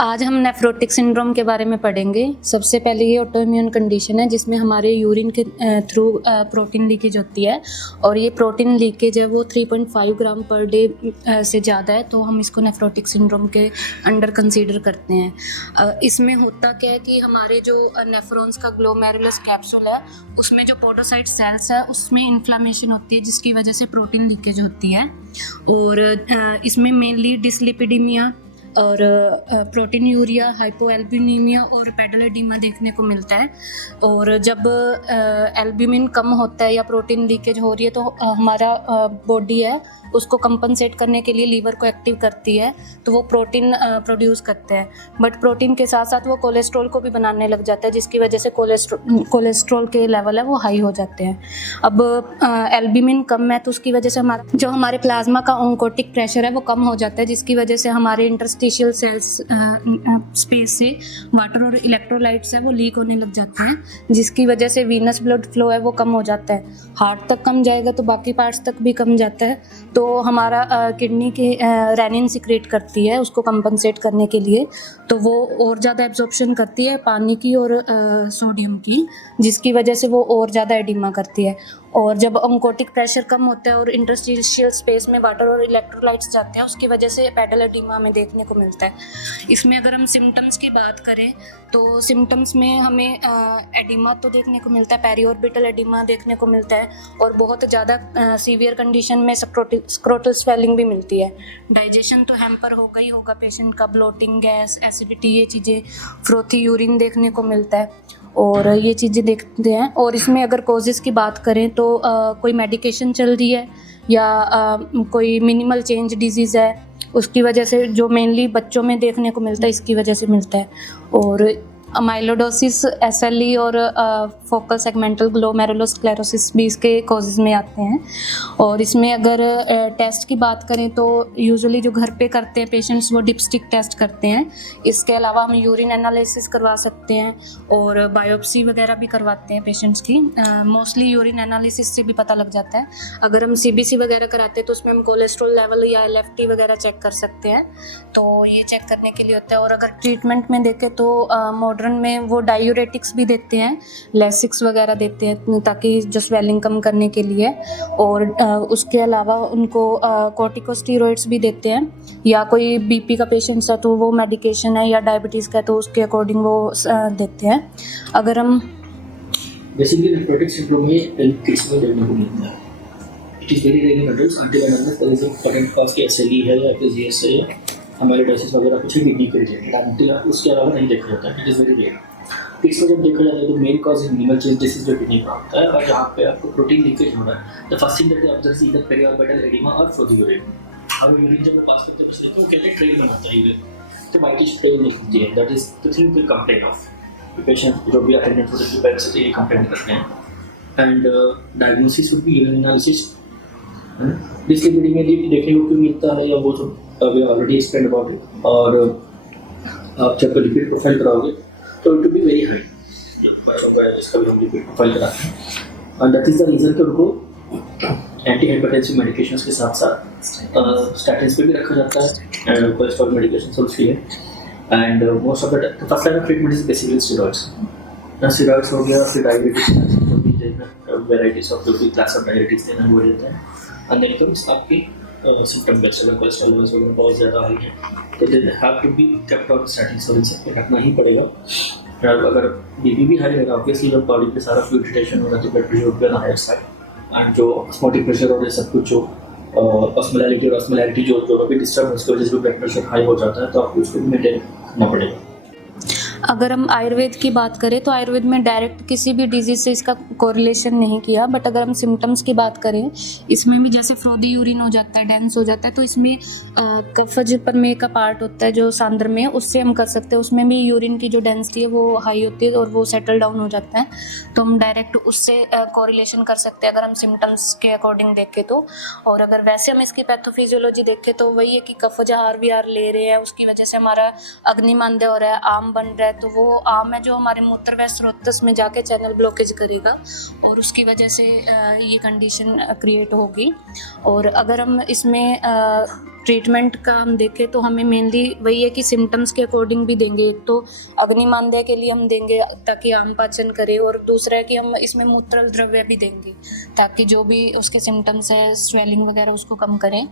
आज हम nephrotic syndrome के बारे में पढ़ेंगे। सबसे पहले ये ऑटोइम्यून कंडीशन है जिसमें हमारे यूरिन के थ्रू प्रोटीन लीकेज होती है, और ये प्रोटीन लीकेज है वो 3.5 ग्राम पर डे से ज़्यादा है, तो हम इसको नेफ्रोटिक सिंड्रोम के अंडर कंसीडर करते हैं। इसमें होता क्या है कि हमारे जो नेफ्रॉन्स का ग्लोमेरुलस कैप्सूल है उसमें जो पोडोसाइट सेल्स है उसमें इन्फ्लामेशन होती है जिसकी वजह से प्रोटीन लीकेज होती है, और इसमें मेनली डिसलिपिडीमिया और प्रोटीन यूरिया, हाइपोएल्ब्यूमिनिया और पेडल एडिमा देखने को मिलता है। और जब एल्ब्यूमिन कम होता है या प्रोटीन लीकेज हो रही है तो हमारा बॉडी है उसको कंपनसेट करने के लिए लीवर को एक्टिव करती है, तो वो प्रोटीन प्रोड्यूस करते हैं। बट प्रोटीन के साथ साथ वो कोलेस्ट्रॉल को भी बनाने लग जाता है जिसकी वजह से कोलेस्ट्रॉल के लेवल है वो हाई हो जाते हैं। अब एल्ब्यूमिन कम है तो उसकी वजह से हमारे प्लाज्मा का ऑन्कोटिक प्रेशर है वो कम हो जाता है, जिसकी वजह से हमारे इंटरस्टिशियल सेल्स स्पेस से वाटर और इलेक्ट्रोलाइट्स है वो लीक होने लग जाते हैं, जिसकी वजह से वीनस ब्लड फ्लो है वो कम हो जाता है। हार्ट तक कम जाएगा तो बाकी पार्ट्स तक भी कम जाता है, तो हमारा किडनी की रेनिन सिक्रेट करती है उसको कंपनसेट करने के लिए, तो वो और ज़्यादा एब्जॉर्प्शन करती है पानी की और सोडियम की, जिसकी वजह से वो और ज़्यादा एडिमा करती है। और जब ऑन्कोटिक प्रेशर कम होता है और इंटरस्टिशियल स्पेस में वाटर और इलेक्ट्रोलाइट्स जाते हैं उसकी वजह से पेडल एडिमा हमें देखने को मिलता है। इसमें अगर हम सिम्टम्स की बात करें तो सिम्टम्स में हमें एडिमा तो देखने को मिलता है, पेरिऑर्बिटल एडिमा देखने को मिलता है, और बहुत ज़्यादा सीवियर कंडीशन में स्क्रोटल स्वेलिंग भी मिलती है। डाइजेशन तो हैम्पर होगा ही होगा पेशेंट का, ब्लोटिंग, गैस, एसिडिटी, ये चीज़ें, फ्रोथी यूरिन देखने को मिलता है, और ये चीज़ें देखते हैं। और इसमें अगर कॉजेज़ की बात करें तो कोई मेडिकेशन चल रही है या कोई मिनिमल चेंज डिजीज़ है उसकी वजह से, जो मेनली बच्चों में देखने को मिलता है इसकी वजह से मिलता है। और अमाइलोडोसिस, एसएलई और फोकल सेगमेंटल ग्लोमेरुलोस्क्लेरोसिस भी इसके कॉजेज़ में आते हैं। और इसमें अगर टेस्ट की बात करें तो यूजुअली जो घर पे करते हैं पेशेंट्स वो डिपस्टिक टेस्ट करते हैं। इसके अलावा हम यूरिन एनालिसिस करवा सकते हैं और बायोप्सी वगैरह भी करवाते हैं पेशेंट्स की। मोस्टली यूरिन एनालिसिस से भी पता लग जाता है। अगर हम सीबीसी वगैरह कराते हैं तो उसमें हम कोलेस्ट्रॉल लेवल या एलएफटी वगैरह चेक कर सकते हैं, तो ये चेक करने के लिए होता है। और अगर ट्रीटमेंट में देखें तो मॉडर्न में वो डायूरेटिक्स भी देते हैं, लेसिक्स वगैरह देते हैं ताकि जो स्वेलिंग कम करने के लिए, और उसके अलावा उनको कॉर्टिकोस्टेरॉइड्स भी देते हैं, या कोई बीपी का पेशेंट है तो वो मेडिकेशन है, या डायबिटीज़ का तो उसके अकॉर्डिंग वो देते हैं। अगर हम बेसिकली नेफ्रोटिक सिंड्रोम में किड्स में देखने को मिलता है। It is very rare in adults until and unless there is a patent cause की एसएलई है या एफजीएस है या अमाइलोडोसिस वगैरह कुछ भी नहीं रिलेटेड अंटिल उसके अलावा नहीं देखा जाता है। It is very rare. Kids में जब देखा जाता है तो main cause is minimal change disease जो किडनी का होता है, और जहाँ पे आपको प्रोटीन लीकेज हो रहा है, the first thing that they observe is the periorbital oedema और फ्रोथी यूरिन। अब यूरिन जब पास करते हैं बस तो कैसे ट्रेल बनाता है यूरिन, तो वाइटिश ट्रेल निकलती है। That is the thing we complain of. Patient जो भी आते हैं तो उसकी पेरेंट्स से ये कंप्लेन करते हैं। And diagnosis would be urine analysis. डिसलिपिडी में भी देखने को क्यों मिलता है, या वो तो we already explain about it. और आप जब लिपिड प्रोफाइल कराओगे तो it will be very high, इसका भी हम लिपिड प्रोफाइल कराते हैं, and that is the reason कि उनको एंटी हाइपरटेंसिव मेडिकेशंस के साथ साथ स्टैटिन्स पे भी रखा जाता है, कोलेस्ट्रॉल मेडिकेशन उसके लिए। And most of the first line of treatment is basically steroids. Steroids हो गया, फिर डायबिटिक्स वेराइटीज ऑफ जो भी क्लास ऑफ डायबिटिक्स देना वो देता है। एंड देन कम्स आपकी सिम्टम बेस्ड, अगर कोलेस्ट्रॉल लेवल्स वगैरह बहुत ज़्यादा हाई है तो they have to be kept on statins, और इन सब पे रखना ही पड़ेगा। और अगर बीपी भी हाई रहेगा ऑब्वियसली जब बॉडी पे सारा फ्लूइड रिटेंशन होगा तो ब्लड प्रेशर भी हायर साइड, एंड जो ऑस्मोटिक प्रेशर और ये सब कुछ जो ऑस्मोलैरिटी जो भी डिस्टर्ब है उसकी वजह से ब्लड प्रेशर हाई हो जाता है, तो आपको उसको मेंटेन करना पड़ेगा। अगर हम आयुर्वेद की बात करें तो आयुर्वेद में डायरेक्ट किसी भी डिजीज़ से इसका कोरिलेशन नहीं किया, बट अगर हम सिम्टम्स की बात करें इसमें भी जैसे फ्रोदी यूरिन हो जाता है, डेंस हो जाता है, तो इसमें कफज में का पार्ट होता है जो सांद्र में, उससे हम कर सकते हैं। उसमें भी यूरिन की जो डेंसिटी है वो हाई होती है और वो सेटल डाउन हो जाता है, तो हम डायरेक्ट उससे कोरिलेशन कर सकते हैं अगर हम सिम्टम्स के अकॉर्डिंग देखें तो। और अगर वैसे हम इसकी पैथोफिजियोलॉजी देखें तो वही है कि कफज आहार विहार ले रहे हैं उसकी वजह से हमारा अग्निमांद्य हो रहा है, आम बन रहा है, तो वो आम है जो हमारे मूत्र व स्रोतस में जाके चैनल ब्लॉकेज करेगा और उसकी वजह से ये कंडीशन क्रिएट होगी। और अगर हम इसमें ट्रीटमेंट का हम देखें तो हमें मेनली वही है कि सिम्टम्स के अकॉर्डिंग भी देंगे। एक तो अग्निमांद्य के लिए हम देंगे ताकि आम पाचन करे, और दूसरा है कि हम इसमें मूत्रल द्रव्य भी देंगे ताकि जो भी उसके सिम्टम्स है स्वेलिंग वगैरह उसको कम करें।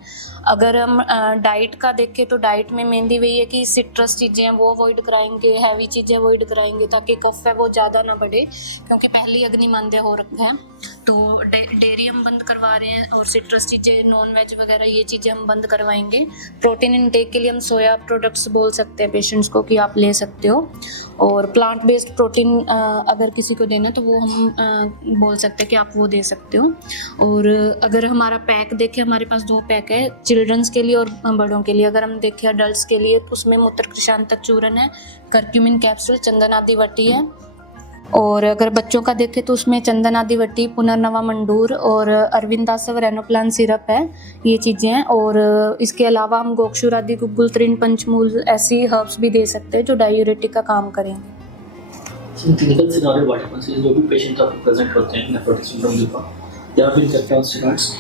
अगर हम डाइट का देखें तो डाइट में मेनली वही है कि सिट्रस चीज़ें हैं वो अवॉइड कराएंगे, हैवी चीज़ें अवॉइड कराएंगे ताकि कफ है वो ज़्यादा ना बढ़े, क्योंकि पहले ही अग्निमांद्य हो रखा है। तो डेयरी हम बंद करवा रहे हैं और सिट्रस चीज़ें, नॉन वेज वगैरह ये चीज़ें हम बंद करवाएंगे। प्रोटीन इनटेक के लिए हम सोया प्रोडक्ट्स बोल सकते हैं पेशेंट्स को कि आप ले सकते हो, और प्लांट बेस्ड प्रोटीन अगर किसी को देना तो वो हम बोल सकते हैं कि आप वो दे सकते हो। और अगर हमारा पैक देखें, हमारे पास 2 पैक है, चिल्ड्रंस के लिए और बड़ों के लिए। अगर हम देखें अडल्ट्स के लिए तो उसमें मूत्र कृशांतक चूर्ण है, करक्यूमिन कैप्सूल, चंदन आदि वटी है। और अगर बच्चों का देखें तो उसमें चंदन आदि वटी, पुनर्नवा मंडूर और अरविंदासव रेनोप्लान सिरप है, ये चीज़ें हैं। और इसके अलावा हम गोक्षुर आदि, गुग्गुल, तृण, पंचमूल ऐसी हर्ब्स भी दे सकते हैं जो डायूरेटिक का काम करेंगे। Clinical scenario what happens is जो भी पेशेंट आपको प्रेजेंट होते हैं नेफ्रोटिक सिंड्रोम के पास या फिर करते हैं स्टेरॉइड्स,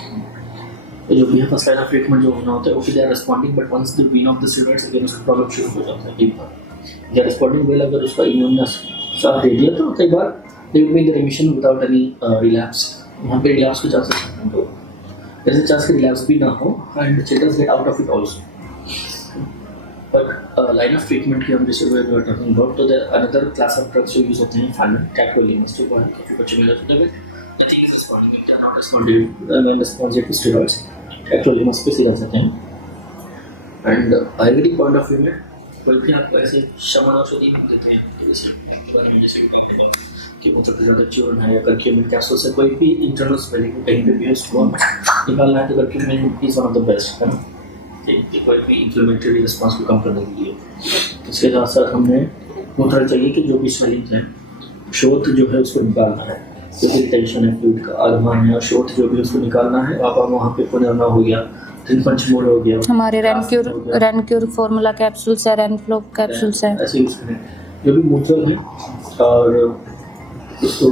जो भी है फर्स्ट लाइन ऑफ ट्रीटमेंट जो होना होता है okay they are responding, but once the wean off the steroids again उसका प्रॉब्लम शुरू हो जाता है। एक बार दे आर रिस्पोंडिंग वेल, अगर उसका इम्यूननेस साथ दे दिया तो कई बार they will be in the remission without any relapse. वहाँ पे रिलैप्स के चांसेस हैं, तो ऐसे चांस के रिलैप्स भी ना हो and children get out of it also. But line of treatment की हम जैसे वी आर टॉकिंग अबाउट, तो there another class of drugs जो यूज होते हैं फैमिली कैटकोलिनस 2 पॉइंट काफी बच्चे में होते हैं, the thing is responding it can not respond to steroids, कैटकोलिनस पे सीधा सकते हैं। And Ayurvedic point of view में कोई भी आपको ऐसे शमन औषधि भी देते हैं, तो इसी बारे में जैसे कि मूत्र कृशांतक चूर्ण है या करक्यूमिन कैप्सूल से कोई भी इंटरनल स्वेलिंग कहीं पे भी उसको निकालना है तो curcumin is one of the best है ना, कोई भी इन्फ्लेमेटरी रिस्पांस को कम करने के लिए। इसके साथ साथ हमने मूत्र चाहिए कि जो भी स्वेलिंग है, शोथ जो है उसको निकालना है, जो भी टेंशन है फ्लूइड का आगमन है और शोथ जो भी उसको निकालना है। आप वहाँ पे पुनर्ना हो गया, पंचमूल हो गया, हमारे रेनक्यूर फॉर्मूला कैप्सूल्स है, रेनफ्लो कैप्सूल्स है, ऐसे यूज करें जो भी मूत्र है। और उसको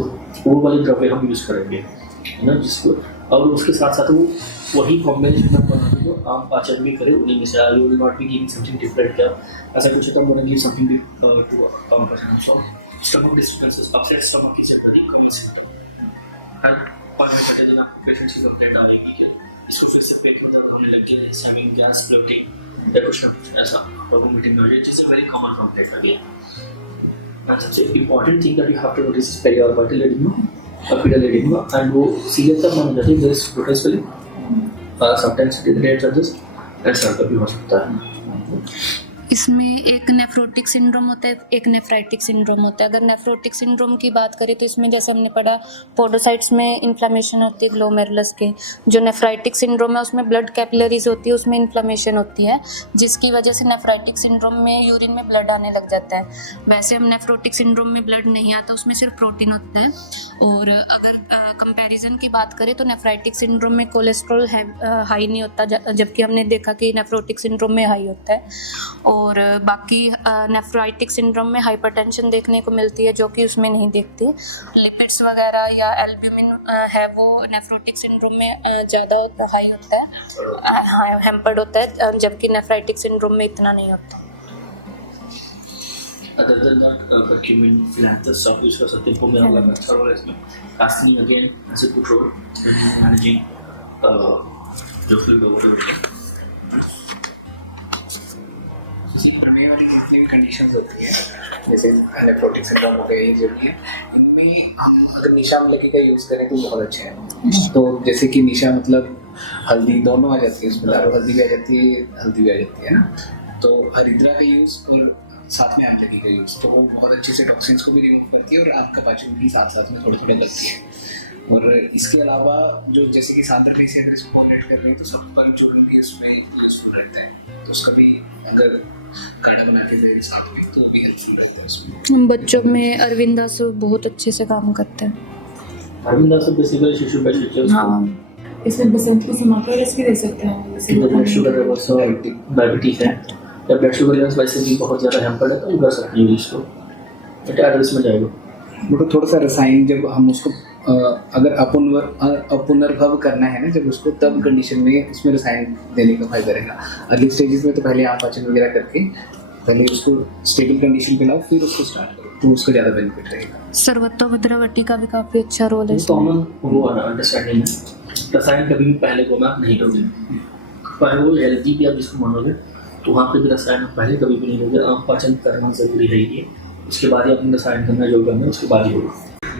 वो वाले द्रव्य हम यूज करेंगे है ना, जिसको और उसके साथ साथ वो वही कॉम्बिनेशन हम बनाएंगे जो आम पाचन भी करे, उन्हीं में से you will not be giving something different. क्या ऐसा कुछ है तो हम बोलेंगे something to come person so stomach disturbances, upset stomach की symptom common symptom and point देना पेशेंट की अपडेट डालेंगे कि इसको फिर से पेट में दर्द होने लग गया है, हैविंग गैस ब्लोटिंग या कुछ ऐसा vomiting noise, is a very common complaint again. And सबसे important thing that you have to notice is periorbital edema, epidural edema, and वो सीरियस तक माना जाता है, there is total swelling, sometimes it degenerates at this, and sir का भी हो सकता है। इसमें एक नेफ्रोटिक सिंड्रोम होता है, एक नेफ्राइटिक सिंड्रोम होता है। अगर नेफ्रोटिक सिंड्रोम की बात करें तो इसमें जैसे हमने पढ़ा पोडोसाइट्स में इन्फ्लेमेशन होती है ग्लोमेरुलस के। जो नेफ्राइटिक सिंड्रोम है उसमें ब्लड कैपिलरीज होती है, उसमें इन्फ्लेमेशन होती है, जिसकी वजह से नेफ्राइटिक सिंड्रोम में यूरिन में ब्लड आने लग जाता है। वैसे हम नेफ्रोटिक सिंड्रोम में ब्लड नहीं आता, उसमें सिर्फ प्रोटीन होता है। और अगर कंपैरिजन की बात करें तो नेफ्राइटिक सिंड्रोम में कोलेस्ट्रॉल हाई नहीं होता, जबकि हमने देखा कि नेफ्रोटिक सिंड्रोम में हाई होता है। और बाकी नेफ्राइटिक सिंड्रोम में हाइपरटेंशन देखने को मिलती है जो कि उसमें नहीं देखती। लिपिड्स वगैरह या एल्ब्यूमिन है वो नेफ्रोटिक सिंड्रोम में ज़्यादा हाई होता है, हैम्पर्ड होता है, जबकि नेफ्राइटिक सिंड्रोम में इतना नहीं होता। Other than that, curcumin, philanthus, सब यूज कर सकते हैं। पोमेरा का अच्छा रोल है इसमें। Casting again as a control managing जो फिर जितनी भी कंडीशंस होती हैं जैसे नेफ्रोटिक सिंड्रोम हो गया, जो भी है इनमें हम अगर निशा मलकी का यूज़ करें तो बहुत अच्छा है। तो जैसे कि निशा मतलब हल्दी दोनों आ जाती है उसमें, दारू हल्दी भी आ जाती है, हल्दी भी आ जाती है ना। तो हरिद्रा का यूज़ और साथ में आमलकी का यूज़ तो वो बहुत अच्छे से टॉक्सिन्स को भी रिमूव करती है और आपका पाचन भी साथ साथ में थोड़े थोड़े करती है। और इसके अलावा जो जैसे कि साधारण से अगर इसको कोऑर्डिनेट कर रही है तो सब पर चुकन भी इसमें यूजफुल रहता है, तो उसका भी अगर काढ़ा बना के दे साथ में तो भी हेल्पफुल रहता है उसमें। बच्चों में अरविंदासव बहुत अच्छे से काम करते हैं। अरविंदासव बेसिकली शिशु बेसिकली हाँ, इसमें बसंत को समाप्त इसकी दे सकते हैं, जैसे ब्लड शुगर लेवल्स और डायबिटीज है या ब्लड शुगर लेवल्स वैसे भी बहुत ज़्यादा हैम्पर्ड है तो कर सकते हैं इसको। बेटा एड्रेस में जाएगा। बेटा थोड़ा सा रसायन जब हम उसको अगर अपुनर्भव करना है ना जब उसको, तब कंडीशन में उसमें रसायन देने का फायदा रहेगा। अर्ली स्टेजेस में तो पहले आप पाचन वगैरह करके पहले उसको स्टेबल कंडीशन पे लाओ, फिर उसको स्टार्ट करो, तो उसको ज़्यादा बेनिफिट रहेगा। सर्वतो भद्रवती का भी काफ़ी अच्छा रोल है इसमें। कॉमन वो है ना अंडरस्टैंडिंग है, रसायन कभी भी पहले को मैं नहीं करूँगी, पर वो एलर्जी भी आप जिसको मानोगे तो वहाँ पे भी रसायन पहले कभी भी नहीं लोगे। आप पाचन करना ज़रूरी है ये, उसके बाद ही अपने रसायन करना जो करना है उसके बाद ही होगा।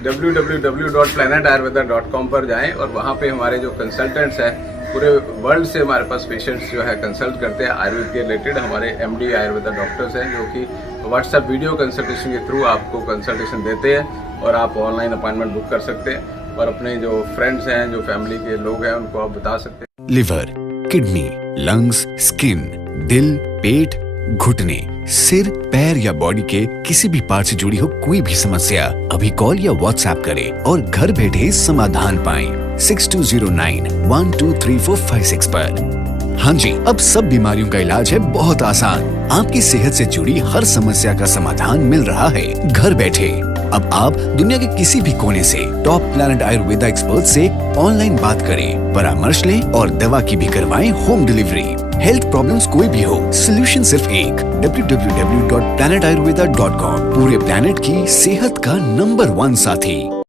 www.planetayurveda.com पर जाएं और वहाँ पे हमारे जो कंसल्टेंट्स हैं पूरे वर्ल्ड से हमारे पास पेशेंट्स जो है कंसल्ट करते हैं आयुर्वेद के रिलेटेड। हमारे एमडी आयुर्वेदा डॉक्टर्स हैं जो कि व्हाट्सएप वीडियो कंसल्टेशन के थ्रू आपको कंसल्टेशन देते हैं और आप ऑनलाइन अपॉइंटमेंट बुक कर सकते हैं और अपने जो फ्रेंड्स हैं, जो फैमिली के लोग हैं, उनको आप बता सकते हैं। लिवर, किडनी, लंग्स, स्किन, दिल, पेट, घुटने, सिर, पैर या बॉडी के किसी भी पार्ट से जुड़ी हो कोई भी समस्या, अभी कॉल या व्हाट्सएप करें और घर बैठे समाधान पाएं 6209123456 पर। हाँ जी, अब सब बीमारियों का इलाज है बहुत आसान। आपकी सेहत से जुड़ी हर समस्या का समाधान मिल रहा है घर बैठे। अब आप दुनिया के किसी भी कोने से टॉप प्लैनेट आयुर्वेदा एक्सपर्ट से ऑनलाइन बात करें, परामर्श लें और दवा की भी करवाएं होम डिलीवरी। हेल्थ प्रॉब्लम्स कोई भी हो, सोल्यूशन सिर्फ एक, www.planetayurveda.com। पूरे प्लैनेट की सेहत का नंबर 1 साथी।